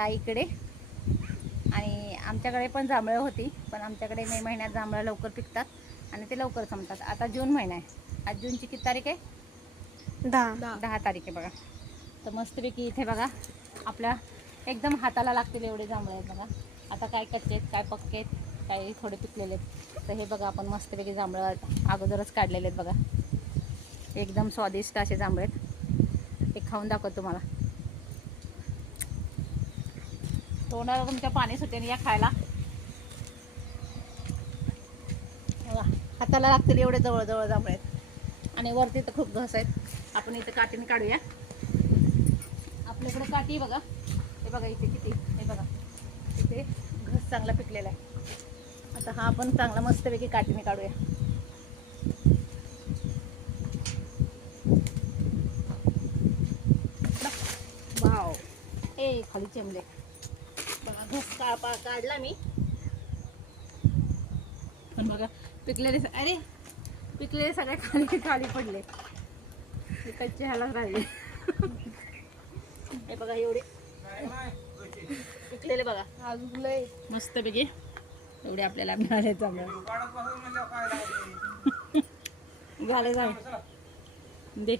आईकडे आणि आमच्याकडे पण जांभळं होती, पण आमच्याकडे मे महिन्यात जांभळं लवकर पिकतात आणि ते लवकर संपतात. आता जून महिना आहे. आज जूनची किती तारीख आहे? 10 तारीख आहे बघा. तर मस्तपैकी इथे बघा आपल्या एकदम हाताला लागतील एवढे जांभळे आहेत बघा. आता काय कच्चे आहेत, काय पक्के आहेत, काही थोडे पिकलेले आहेत. तर हे बघा आपण मस्तपैकी जांभळं अगोदरच काढलेले आहेत बघा. एकदम स्वादिष्ट असे जांभळे आहेत. ते खाऊन दाखवतो तुम्हाला. तोंडाला तुमच्या पाणी सुटेल या खायला. हाताला लागतील एवढे जवळ जवळ जांभळे आहेत आणि वरती तर खूप घस आहेत. आपण इथे काठीने काढूया. आपल्याकडे काठी बघा, हे बघा इथे किती, हे बघा इथे घस चांगला पिकलेला आहे. आता हा आपण चांगला मस्तपैकी काठीने काढूया. वाव, ए खाली चेंबले बघा. घस काढला मी, पण बघा पिकलेले, अरे पिकलेले सगळे खाली खाली पडले. कच्चे ह्यालाच राहिले. हे बघा एवढे पिकलेले बघा. अजून मस्त पैकी एवढे आपल्याला मिळाले. चांगलं झाले झाले दे.